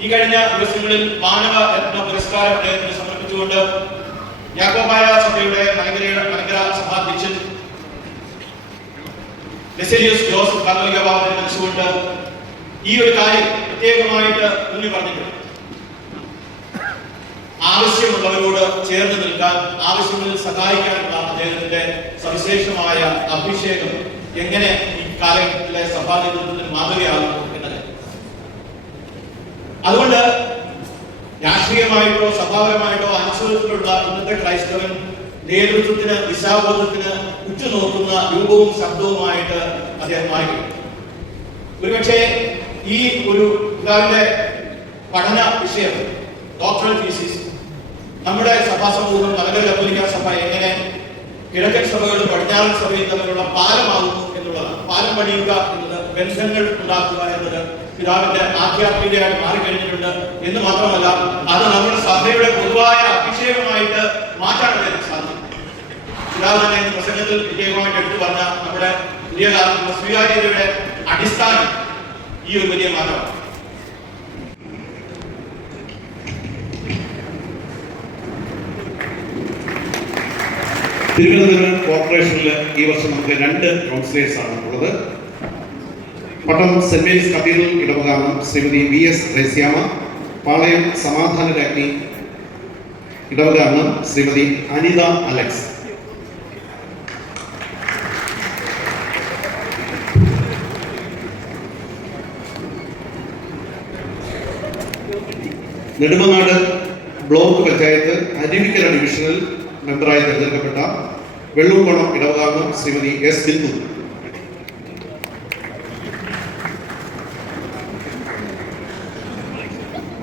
ഈ കഴിഞ്ഞ ദിവസങ്ങളിൽ മാനവ രത്ന പുരസ്കാരം അദ്ദേഹത്തിന് സമർപ്പിച്ചുകൊണ്ട് യാക്കോബായ സഭയുടെ മലങ്കര മലങ്കര സഭാധ്യക്ഷൻ ജോസഫ് കാതോലിക വിളിച്ചുകൊണ്ട് ഈ ഒരു കാര്യം പ്രത്യേകമായിട്ട് ഊന്നി പറഞ്ഞിട്ടുണ്ട്. ആവശ്യമുള്ളവരോട് ചേർന്ന് നിൽക്കാൻ ആവശ്യങ്ങളിൽ സഹായിക്കാനുള്ള അദ്ദേഹത്തിന്റെ സവിശേഷമായ അഭിഷേകം എങ്ങനെ ഈ കാലഘട്ടത്തിലെ സഭാ നേതൃത്വത്തിന് മാതൃകയാകും എന്നത് അതുകൊണ്ട് രാഷ്ട്രീയമായിട്ടോ സഭാപരമായിട്ടോ അനുസരിച്ചിട്ടുള്ള ഇന്നത്തെ ക്രൈസ്തവൻ നേതൃത്വത്തിന് ദിശാബോധത്തിന് ഉറ്റുനോക്കുന്ന രൂപവും ശബ്ദവുമായിട്ട് അദ്ദേഹം മാറി ഒരുപക്ഷെ ഈ ഒരു പിതാവിന്റെ പഠന വിഷയം ഡോക്ടറൽ ഫീസിസ് നമ്മുടെ സഭാ സമൂഹം നഗര കത്തോലിക്ക സഭ എങ്ങനെ കിഴക്കൻ സഭകളും പടിഞ്ഞാറൻ സഭയും തമ്മിലുള്ള പാലമാകുന്നു എന്നുള്ളതാണ്. പാലം പണിയുക എന്നത് ബന്ധങ്ങൾ ഉണ്ടാക്കുക പിതാവിന്റെ ആധ്യാത്മികതയായി മാറിക്കഴിഞ്ഞിട്ടുണ്ട്. എന്ന് മാത്രമല്ല അത് നമ്മുടെ സഭയുടെ പൊതുവായ അഭിഷേകമായിട്ട് മാറ്റാൻ അദ്ദേഹത്തിന് സാധിക്കും. പിതാവ് തന്നെ പ്രസംഗത്തിൽ വിജയമായിട്ട് എടുത്തു പറഞ്ഞ നമ്മുടെ പുതിയ സ്വീകാര്യതയുടെ അടിസ്ഥാനം ഈ ഒരു വലിയ മാറ്റമാണ്. തിരുവനന്തപുരം കോർപ്പറേഷനിൽ ഈ വർഷം നമുക്ക് രണ്ട് കൗൺസിലേഴ്സ് ആണ് ഉള്ളത്. പട്ടം സെന്റ് മേരീസ് കത്തീഡ്രൽ ഇടവകാമം ശ്രീമതി വി എസ് റേസ്യാമ പാളയം സമാധാന രാജ്ഞി ഇടവകാമം ശ്രീമതി അനിത അലക്സ്. നെടുമങ്ങാട് ബ്ലോക്ക് പഞ്ചായത്ത് അരുവിക്കര ഡിവിഷനിൽ മെമ്പറായി തിരഞ്ഞെടുക്കപ്പെട്ട വെള്ളൂർക്കുളം ഇടവകാരണം ശ്രീമതി എസ് ബിന്ദു.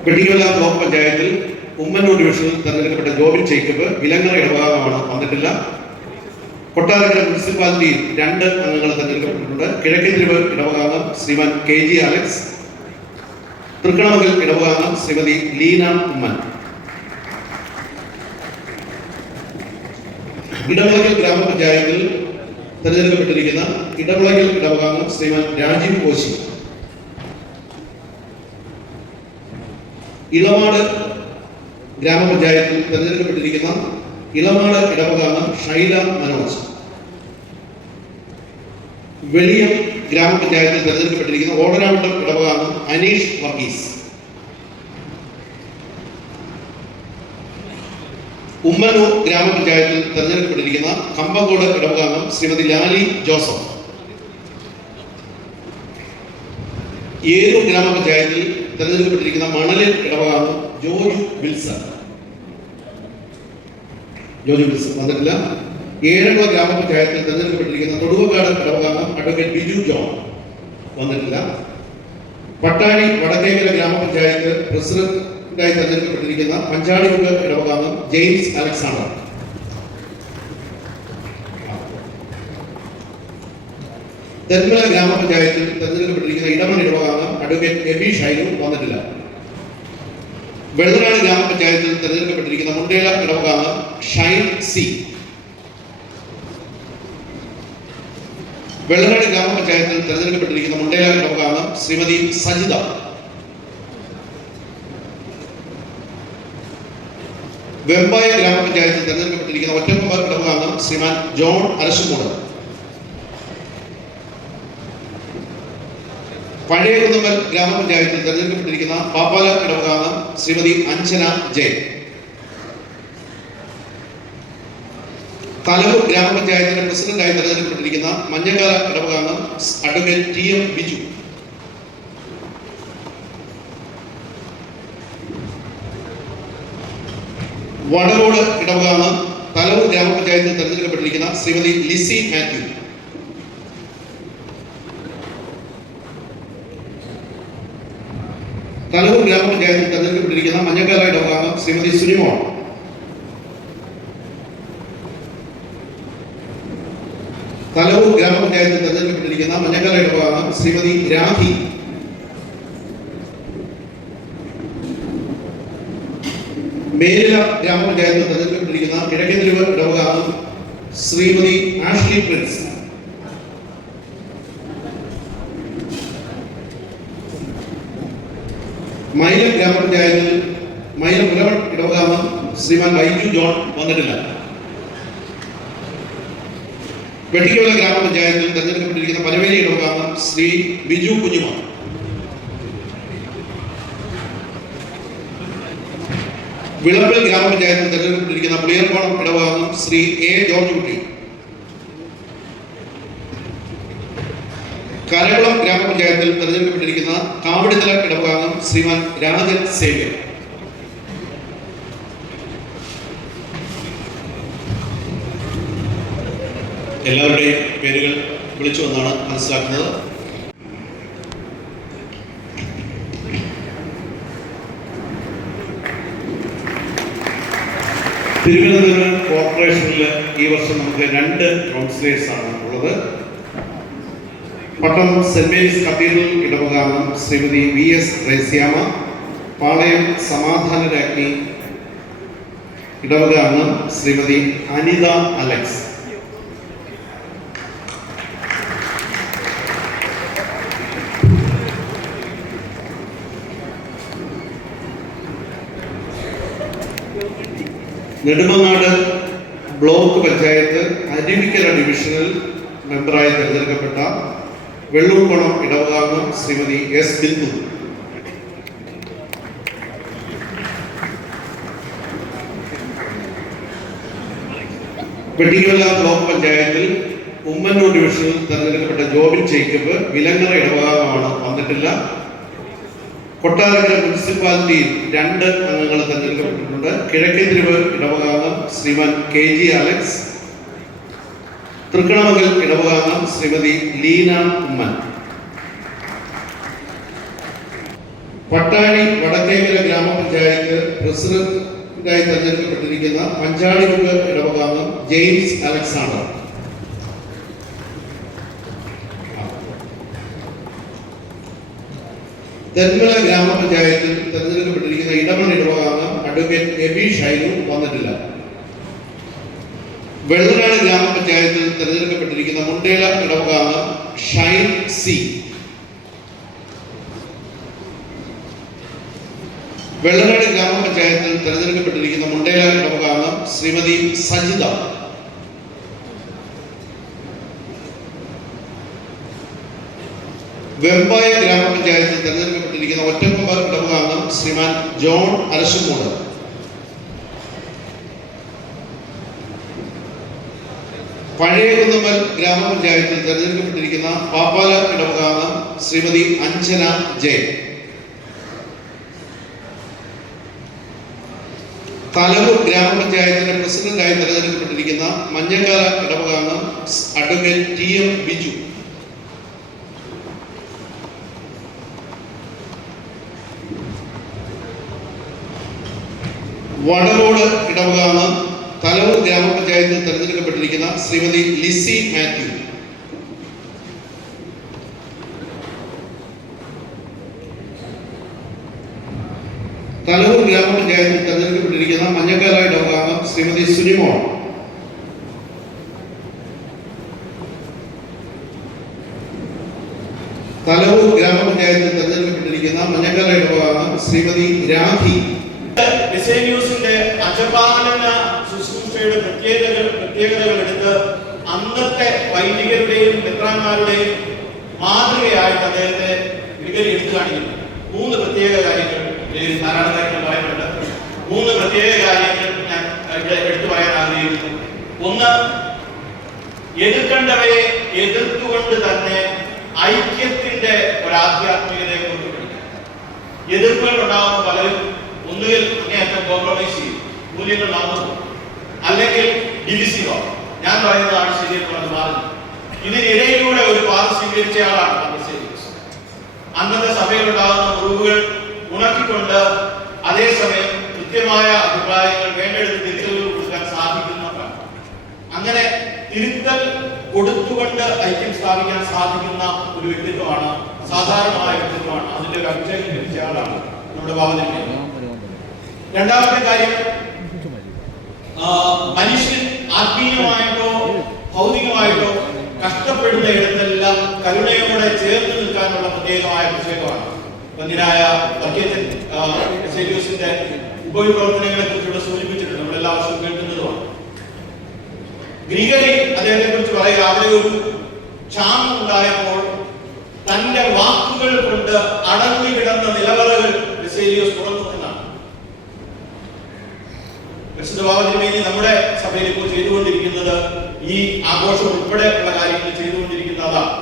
വെട്ടിക്കവല ബ്ലോക്ക് പഞ്ചായത്തിൽ ഉമ്മന്നൂർ ഡിവിഷനിൽ തെരഞ്ഞെടുക്കപ്പെട്ട ജോബിൻ ജേക്കബ് ഇലങ്ങറ ഇടഭാഗമാണ് വന്നിട്ടില്ല. കൊട്ടാരക്കര മുനിസിപ്പാലിറ്റിയിൽ രണ്ട് അംഗങ്ങൾ തെരഞ്ഞെടുക്കപ്പെട്ടിട്ടുണ്ട്. കിഴക്കൻ തിരുവ് ഇടവകാംഗം Sriman K G Alex Thrikkannamangal ഇടവകാംഗം Shrimati Leena Oommen. Edavilakal ഗ്രാമപഞ്ചായത്തിൽ തെരഞ്ഞെടുക്കപ്പെട്ടിരിക്കുന്ന ഇടവിളകൽ ഇടവകാംഗം ശ്രീമാൻ രാജീവ് കോശി. ഇളമാട് ഗ്രാമപഞ്ചായത്തിൽ തെരഞ്ഞെടുക്കപ്പെട്ടിരിക്കുന്ന ഇളമാട് ഇടവകാണ് ഷൈല മനോജ്. വെളിയം ഗ്രാമപഞ്ചായത്തിൽ തെരഞ്ഞെടുക്കപ്പെട്ടിരിക്കുന്ന ഓടനാവട്ടം ഇടവകാണ് അനീഷ് വർഗീസ്. ഉമ്മനൂർ ഗ്രാമപഞ്ചായത്തിൽ തെരഞ്ഞെടുക്കപ്പെട്ടിരിക്കുന്ന കമ്പങ്കോട് ഇടവകാംഗം ശ്രീമതി ലാലി ജോസഫ്. ഏരൂർ ഗ്രാമപഞ്ചായത്തിൽ തെരഞ്ഞെടുക്കപ്പെട്ടിരിക്കുന്ന മണലിൽ ഇടപാടാണ് ജോർജ് വിൽസൺ. ജോർജ് വിൽസൺ വന്നിട്ടില്ല. ഏഴംകുള ഗ്രാമപഞ്ചായത്തിൽ തെരഞ്ഞെടുക്കപ്പെട്ടിരിക്കുന്ന തൊടുവക്കാട് ഇടവകാണ് അഡ്വക്കേറ്റ് ബിജു ജോൺ വന്നിട്ടില്ല. പട്ടാഴി വടക്കേക്കര ഗ്രാമപഞ്ചായത്ത് പ്രസിഡന്റായി തെരഞ്ഞെടുക്കപ്പെട്ടിരിക്കുന്ന പഞ്ചാടിമുക്ക് ഇടവകാമം ജെയിംസ് അലക്സാണ്ടർ തെന്മല ഗ്രാമപഞ്ചായത്തിൽ തെരഞ്ഞെടുക്കപ്പെട്ടിരിക്കുന്ന ഇടമൺ ഇടവകാമം അഡ്വക്കേറ്റ് എബി ഷൈനു വന്നിട്ടില്ല. വെള്ളനാട് ഗ്രാമപഞ്ചായത്തിൽ തെരഞ്ഞെടുക്കപ്പെട്ടിരിക്കുന്ന മുണ്ടേല ഇടവകാമം ഷൈൻ സി. വെള്ളനാട് ഗ്രാമപഞ്ചായത്തിൽ തെരഞ്ഞെടുക്കപ്പെട്ടിരിക്കുന്ന മുണ്ടേല ഇടവകാമം ശ്രീമതി സജിത. വെമ്പായ ഗ്രാമപഞ്ചായത്തിൽ തെരഞ്ഞെടുക്കപ്പെട്ടിരിക്കുന്ന ഒറ്റക്കൊമ്പ ഇടവകാമം ശ്രീമാൻ ജോൺ അരശുമൂട് പഴയ കുന്നമ്മൽ ഗ്രാമപഞ്ചായത്തിൽ തെരഞ്ഞെടുക്കപ്പെട്ടിരിക്കുന്ന പാപ്പാല ഇടവകാന്തം ശ്രീമതി അഞ്ജന ജയൻ. തലവൂർ ഗ്രാമപഞ്ചായത്തിന്റെ പ്രസിഡന്റായി തെരഞ്ഞെടുക്കപ്പെട്ടിരിക്കുന്ന Manjakkala ഇടവകാന്തം advocate T M Biju. Vadakode ഇടവകാന്തം Thalavoor ഗ്രാമപഞ്ചായത്തിൽ തെരഞ്ഞെടുക്കപ്പെട്ടിരിക്കുന്ന ശ്രീമതി ലിസി മാത്യു തലവൂർ തെരഞ്ഞെടുക്കപ്പെട്ടിരിക്കുന്ന മഞ്ഞക്കാല ഇടവകാമം ശ്രീമതി സുനിമോൾ. തലവൂർ ഗ്രാമപഞ്ചായത്തിൽ തെരഞ്ഞെടുക്കപ്പെട്ടിരിക്കുന്ന മഞ്ഞക്കാല ഇടവകാമം ശ്രീമതി രാഖി മേലില ഗ്രാമപഞ്ചായത്തിൽ തെരഞ്ഞെടുക്കപ്പെട്ടിരിക്കുന്ന കിഴക്കേതിരിവ് ഇടവകാമം ശ്രീമതി ആഷ്ലി പ്രിൻസ്. മൈലം ഗ്രാമപഞ്ചായത്തിൽ മൈല മുലവൺ ഇടവകാമം ശ്രീമാൻ വൈദ്യു ജോൺ വന്നിട്ടില്ല. വെട്ടിക്കുള്ള ഗ്രാമപഞ്ചായത്തിൽ തെരഞ്ഞെടുക്കപ്പെട്ടിരിക്കുന്ന പനവേലി ഇടവകാമം ശ്രീ ബിജു കുഞ്ഞുമ വിളമ്പൽ ഗ്രാമപഞ്ചായത്തിൽ തെരഞ്ഞെടുക്കപ്പെട്ടിരിക്കുന്ന പുളിയർക്കോണം ഇടവകാമം ശ്രീ എ ജോർജ് കുട്ടി. ഗ്രാമപഞ്ചായത്തിൽ തെരഞ്ഞെടുക്കപ്പെട്ടിരിക്കുന്ന കാവടിത്തല ഇടവകാമം ശ്രീമാൻ രാജൻ സേവ്യ എല്ലാവരുടെയും പേരുകൾ വിളിച്ചു വന്നാണ് മനസ്സിലാക്കുന്നത്. തിരുവനന്തപുരം കോർപ്പറേഷനിൽ ഈ വർഷം നമുക്ക് രണ്ട് കൗൺസിലേഴ്സാണ് ഉള്ളത്. പട്ടം സെന്റ് മേരീസ് കത്തീഡ്രൽ ഇടവകാരണം ശ്രീമതി വി എസ് റേസ്യാമ പാളയം സമാധാന രാജ്ഞി ഇടവകാരണം ശ്രീമതി അനിത അലക്സ്. നെടുമങ്ങാട് ബ്ലോക്ക് പഞ്ചായത്ത് അരുവിക്കര ഡിവിഷനിൽ മെമ്പറായി തിരഞ്ഞെടുക്കപ്പെട്ട വെള്ളൂർക്കുളം ഇടവകാംഗം ശ്രീമതി എസ് ബിന്ദു വെട്ടിക്കുവല ബ്ലോക്ക് പഞ്ചായത്തിൽ ഉമ്മന്നൂർ ഡിവിഷനിൽ തെരഞ്ഞെടുക്കപ്പെട്ട ജോബിൻ ജേക്കബ് വിലങ്ങറ ഇടവകാംഗമാണ് വന്നിട്ടില്ല. കൊട്ടാരക്കര മുനിസിപ്പാലിറ്റിയിൽ രണ്ട് അംഗങ്ങൾ തെരഞ്ഞെടുക്കപ്പെട്ടിട്ടുണ്ട്. കിഴക്കേ Kizhakkethiruvu ഇടവകാംഗം Sriman K G Alex Thrikkannamangal ഇടവകാംഗം Shrimati Leena Oommen. പട്ടാണി Vadakkekara ഗ്രാമപഞ്ചായത്ത് പ്രസിഡന്റായി തെരഞ്ഞെടുക്കപ്പെട്ടിരിക്കുന്ന പഞ്ചാടിമുക്ക് ഇടവകാംഗം ജെയിംസ് അലക്സാണ്ടർ. തെന്മല ഗ്രാമപഞ്ചായത്തിൽ തെരഞ്ഞെടുക്കപ്പെട്ടിരിക്കുന്ന ഇടമൺ ഇടവകാംഗം അഡ്വക്കേറ്റ് എബി ഷൈനു വന്നിട്ടില്ല. വെള്ളനാട് ഗ്രാമപഞ്ചായത്തിൽ തിരഞ്ഞെടുക്കപ്പെട്ടിരിക്കുന്ന മുണ്ടേല ഇടവകാവ് ഷൈൻ സി. വെള്ളനാട് ഗ്രാമപഞ്ചായത്തിൽ തിരഞ്ഞെടുക്കപ്പെട്ടിരിക്കുന്ന മുണ്ടേല ഇടവകാവ് ശ്രീമതി സജിത. വെമ്പായ ഗ്രാമപഞ്ചായത്തിൽ തിരഞ്ഞെടുക്കപ്പെട്ടിരിക്കുന്ന ഒറ്റക്കൊമ്പ ഇടവകാവ് ശ്രീമാൻ ജോൺ അരശുമൂട് പഴയ കുന്നമ്മൽ ഗ്രാമപഞ്ചായത്തിൽ തെരഞ്ഞെടുക്കപ്പെട്ടിരിക്കുന്ന പാപ്പാല ഇടവകാംഗം ശ്രീമതി അഞ്ജന ജയൻ. തലവൂർ ഗ്രാമപഞ്ചായത്തിന്റെ പ്രസിഡന്റായി തെരഞ്ഞെടുക്കപ്പെട്ടിരിക്കുന്ന Manjakkala ഇടവകാംഗം advocate T M Biju. Vadakode ഇടവകാംഗം Thalavoor ഗ്രാമപഞ്ചായത്തിൽ തെരഞ്ഞെടുക്കപ്പെട്ടിരിക്കുന്ന ശ്രീമതി ലിസി മാത്യു. തലൂർ ഗ്രാമപഞ്ചായത്തിൽ തെരഞ്ഞെടുക്കപ്പെട്ടിരിക്കുന്ന മഞ്ഞക്കാലായി ഇടവകാംഗം ശ്രീമതി സുനിമോൾ. തലവൂർ ഗ്രാമപഞ്ചായത്തിൽ തെരഞ്ഞെടുക്കപ്പെട്ടിരിക്കുന്ന മഞ്ഞക്കാലായി ഇടവകാംഗം ശ്രീമതി എ ന്യൂസിന്റെ അജപാലന ശുശ്രൂഷയുടെ പ്രത്യേകതകൾ പ്രത്യേകതകൾ എടുത്ത് അന്നത്തെ വൈദികരുടെയും മെത്രാന്മാരുടെയും മാതൃകയായിട്ട് അദ്ദേഹത്തെ വികരി എടുത്തു കാണിക്കുന്നു മൂന്ന് പ്രത്യേക കാര്യങ്ങൾ ധാരാളം കാര്യങ്ങൾ പറയുന്നുണ്ട്. മൂന്ന് പ്രത്യേക കാര്യങ്ങൾ ഞാൻ ഇവിടെ എടുത്തു പറയാൻ ആഗ്രഹിക്കുന്നു. ഒന്ന് എതിർക്കേണ്ടവയെ എതിർത്തുകൊണ്ട് തന്നെ ഐക്യത്തിന്റെ ഒരു ആധ്യാത്മികതയെ പഠിക്കാം എതിർപ്പുകൾ ഉണ്ടാകുന്ന പലരും ഒന്നുകിൽ അങ്ങേയറ്റം കോംപ്രമൈസ് ചെയ്യും. മൂല്യങ്ങൾ നടന്നു അല്ലെങ്കിൽ ഡിവിസിയോ ഞാൻ പറയുന്നതാണ് ശരിയെന്നുള്ളത് മാറുന്നു ഇതിനിടയിലൂടെ ഒരു പാത സ്വീകരിച്ച ആളാണ് പന്തസേരിയസ് അന്നത്തെ സഭയിലുണ്ടാകുന്ന മുറിവുകൾ ഉണക്കിക്കൊണ്ട് അതേസമയം കൃത്യമായ അഭിപ്രായങ്ങൾ വേണ്ടെടുത്ത് തിരുത്തലുകൾ കൊടുക്കാൻ സാധിക്കുന്നവരാണ് അങ്ങനെ തിരുത്തൽ കൊടുത്തുകൊണ്ട് ഐക്യം സ്ഥാപിക്കാൻ സാധിക്കുന്ന ഒരു വ്യക്തിത്വമാണ് സാധാരണമായ വ്യക്തിത്വമാണ്. അതിന്റെ ഒരു അഭിഷേകം ലഭിച്ച ആളാണ് നമ്മുടെ ഭാവത്തിൽ രണ്ടാമത്തെ കാര്യം മനുഷ്യൻ ആത്മീയമായിട്ടോ ഭൗതികമായിട്ടോ കഷ്ടപ്പെടുന്ന ഇടത്തെല്ലാം കരുണയോടെ ചേർന്ന് നിൽക്കാനുള്ള പ്രത്യേകമായ വിഷയമാണ് പന്നിരായ സെലിയോസിന്റെ ഉപവിപ്രവർത്തനങ്ങളെ കുറിച്ചുള്ള സൂചിപ്പിച്ചിട്ടുണ്ട്. നമ്മൾ എല്ലാ വർഷവും കേൾക്കുന്നതുമാണ് ഗ്രീഗറി അദ്ദേഹത്തെ കുറിച്ച് പറയുക അവിടെ ഒരു ക്ഷാമം ഉണ്ടായപ്പോൾ തന്റെ വാക്കുകൾ കൊണ്ട് അടങ്ങി കിടന്ന നിലവറകൾ ബെസേലിയോസ് തുറന്നു പരിശുദ്ധഭാവത്തിനുവേണ്ടി നമ്മുടെ സഭയിൽ ഇപ്പോൾ ചെയ്തുകൊണ്ടിരിക്കുന്നത് ഈ ആഘോഷം ഉൾപ്പെടെ ഉള്ള കാര്യങ്ങൾ ചെയ്തുകൊണ്ടിരിക്കുന്നതാണ്.